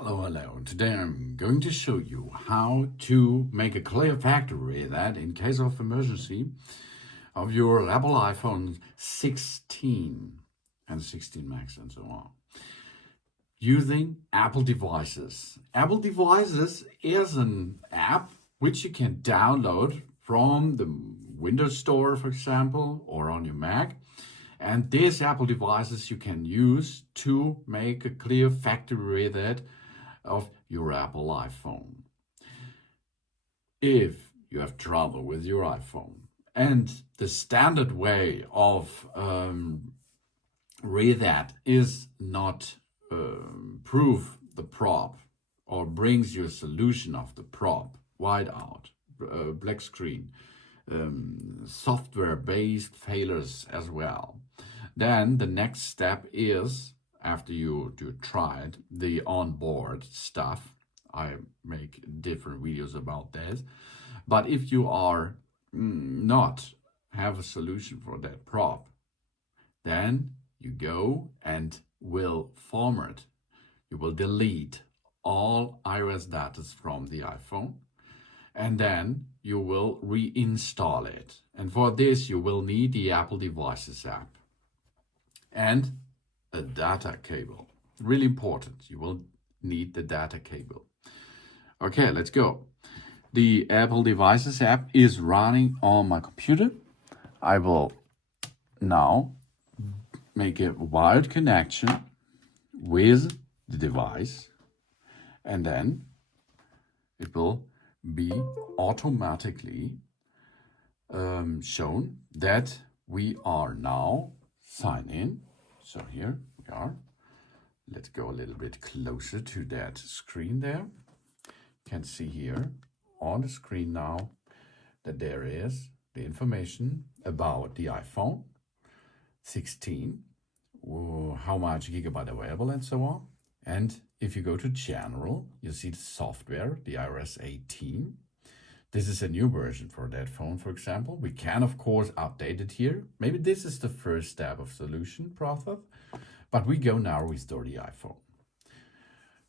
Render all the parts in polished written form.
Hello. Today I'm going to show you how to make a clear factory that in case of emergency of your Apple iPhone 16 and 16 Max and so on. Using Apple devices. Apple devices is an app which you can download from the Windows Store, for example, or on your Mac. And these Apple devices you can use to make a clear factory reset of your Apple iPhone. If you have trouble with your iPhone and the standard way of reset is not prove the prop or brings you a solution of the prop, white out, black screen, software-based failures as well. Then the next step is, after you tried the onboard stuff, I make different videos about this, but if you are not have a solution for that prop, then you go and will format. You will delete all iOS data from the iPhone, and then you will reinstall it. And for this, you will need the Apple Devices app and a data cable. Really important. You will need the data cable. Okay, let's go. The Apple Devices app is running on my computer. I will now make a wired connection with the device, and then it will be automatically shown that we are now signed in. So here we are. Let's go a little bit closer to that screen there. You can see here on the screen now that there is the information about the iPhone 16, how much gigabyte available and so on. And if you go to General, you see the software, the iOS 18. This is a new version for that phone, for example. We can, of course, update it here. Maybe this is the first step of solution process, but we go now restore the iPhone.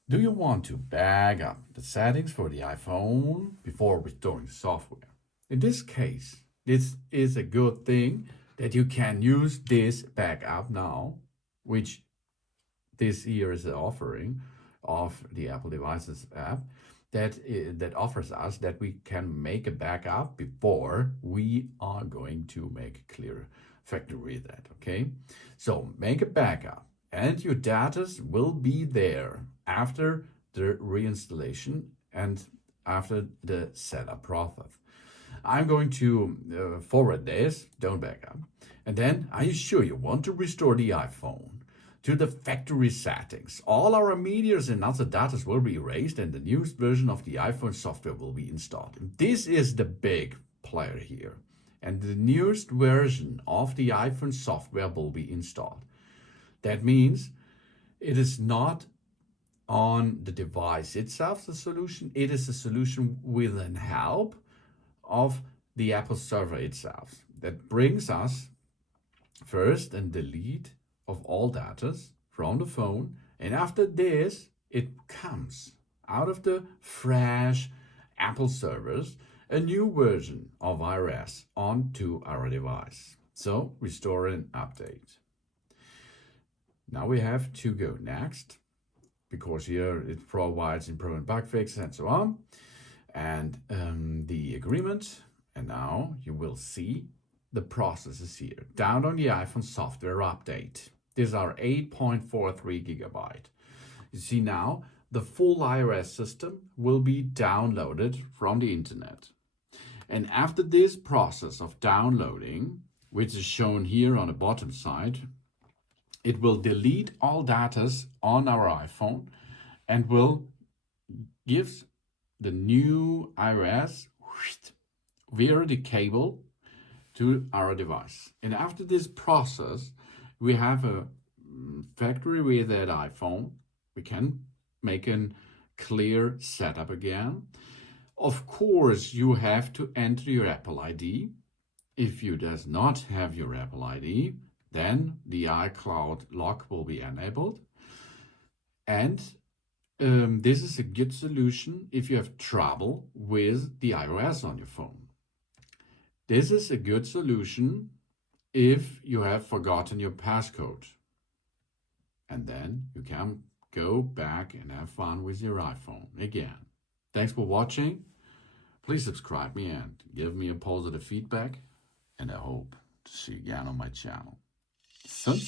Do you want to back up the settings for the iPhone before restoring the software? In this case, this is a good thing that you can use this backup now, which this here is the offering of the Apple Devices app that offers us that we can make a backup before we are going to make a clear factory reset, okay? So make a backup and your data will be there after the reinstallation and after the setup process. I'm going to forward this, don't back up. And then are you sure you want to restore the iPhone to the factory settings? All our medias and other data will be erased and the newest version of the iPhone software will be installed. And this is the big player here. And the newest version of the iPhone software will be installed. That means it is not on the device itself the solution. It is a solution with an help of the Apple server itself that brings us first and delete of all data from the phone, and after this it comes out of the fresh Apple servers a new version of iOS onto our device. So restore and update. Now we have to go next, because here it provides improvement bug fix and so on, and the agreement. And now you will see the processes here. Download the iPhone software update. These are 8.43 gigabyte. You see now the full iOS system will be downloaded from the internet. And after this process of downloading, which is shown here on the bottom side, it will delete all data on our iPhone and will give the new iOS via the cable to our device. And after this process, we have a factory reset iPhone. We can make a clear setup again. Of course, you have to enter your Apple ID. If you does not have your Apple ID, then the iCloud lock will be enabled. And This is a good solution if you have trouble with the iOS on your phone. This is a good solution if you have forgotten your passcode. And then you can go back and have fun with your iPhone again. Thanks for watching. Please subscribe me and give me a positive feedback. And I hope to see you again on my channel. Sun.